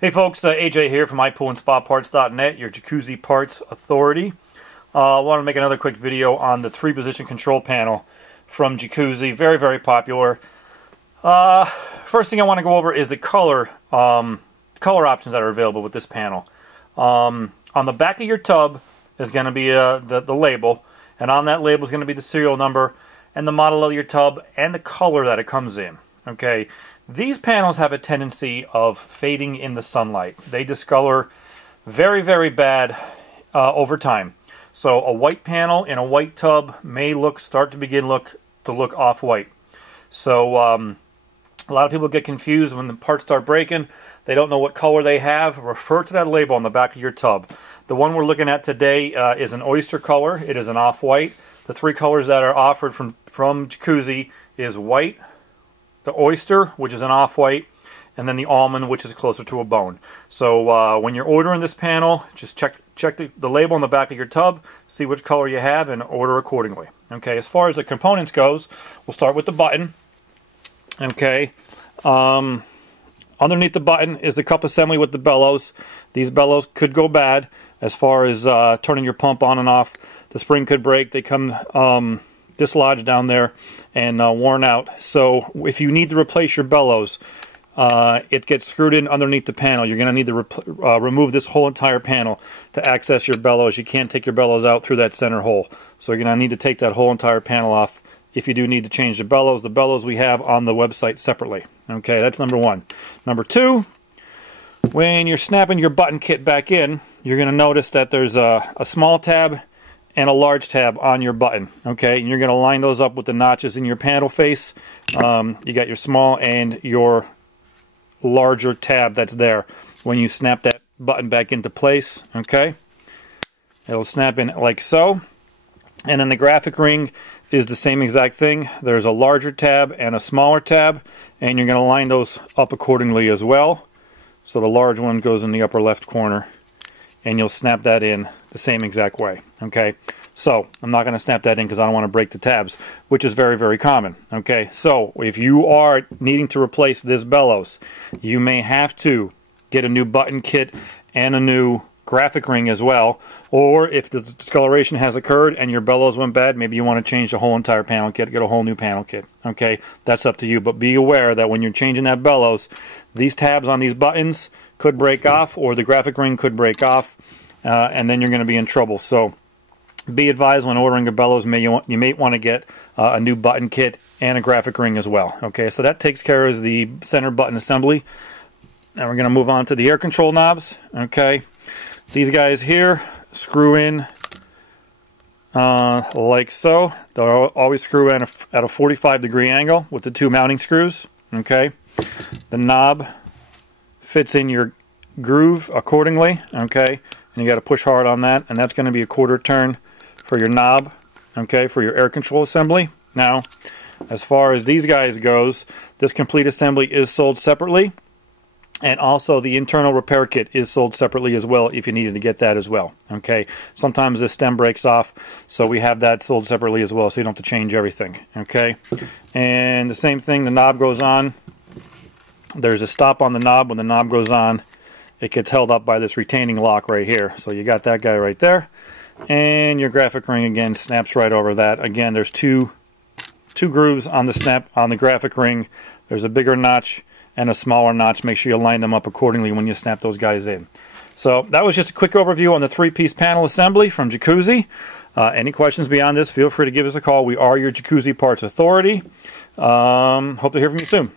Hey folks, AJ here from iPoolandSpaParts.net, your Jacuzzi Parts Authority. I want to make another quick video on the 3-position control panel from Jacuzzi. Very, very popular. First thing I want to go over is the color options that are available with this panel. On the back of your tub is going to be the label, and on that label is going to be the serial number and the model of your tub and the color that it comes in. Okay. These panels have a tendency of fading in the sunlight. They discolor very, very bad over time. So a white panel in a white tub may start to look off-white. So a lot of people get confused when the parts start breaking. They don't know what color they have. Refer to that label on the back of your tub. The one we're looking at today is an oyster color. It is an off-white. The 3 colors that are offered from Jacuzzi is white, the oyster, which is an off-white, and then the almond, which is closer to a bone. So when you're ordering this panel, just check the label on the back of your tub, see which color you have, and order accordingly. Okay, as far as the components goes, we'll start with the button. Okay, underneath the button is the cup assembly with the bellows. These bellows could go bad as far as turning your pump on and off. The spring could break. They come dislodged down there and worn out. So if you need to replace your bellows, it gets screwed in underneath the panel. You're going to need to remove this whole entire panel to access your bellows. You can't take your bellows out through that center hole. So you're going to need to take that whole entire panel off if you do need to change the bellows. The bellows we have on the website separately. Okay, that's number 1. Number 2, when you're snapping your button kit back in, you're going to notice that there's a small tab and a large tab on your button. Okay, and you're going to line those up with the notches in your panel face. You got your small and your larger tab that's there when you snap that button back into place. Okay, it'll snap in like so. And then the graphic ring is the same exact thing. There's a larger tab and a smaller tab, and you're going to line those up accordingly as well. So the large one goes in the upper left corner, and you'll snap that in the same exact way. Okay, so I'm not going to snap that in because I don't want to break the tabs, which is very, very common. Okay, so if you are needing to replace this bellows, you may have to get a new button kit and a new graphic ring as well. Or if the discoloration has occurred and your bellows went bad, maybe you want to change the whole entire panel kit, get a whole new panel kit. Okay, that's up to you, but be aware that when you're changing that bellows, these tabs on these buttons could break off, or the graphic ring could break off, and then you're going to be in trouble. So be advised when ordering your bellows, you may want to get a new button kit and a graphic ring as well. Okay, so that takes care of the center button assembly. Now we're going to move on to the air control knobs. Okay, these guys here screw in like so. They'll always screw in at a 45-degree angle with the 2 mounting screws. Okay, the knob fits in your groove accordingly. Okay, and you got to push hard on that, and that's going to be a 1/4 turn for your knob. Okay, for your air control assembly. Now, as far as these guys goes, this complete assembly is sold separately, and also the internal repair kit is sold separately as well if you needed to get that as well. Okay, sometimes this stem breaks off, so we have that sold separately as well, so you don't have to change everything. Okay, and the same thing, the knob goes on. There's a stop on the knob. When the knob goes on, it gets held up by this retaining lock right here. So you got that guy right there, and your graphic ring again snaps right over that. Again, there's two grooves on the graphic ring. There's a bigger notch and a smaller notch. Make sure you line them up accordingly when you snap those guys in. So that was just a quick overview on the 3-piece panel assembly from Jacuzzi. Any questions beyond this, feel free to give us a call. We are your Jacuzzi Parts Authority. Hope to hear from you soon.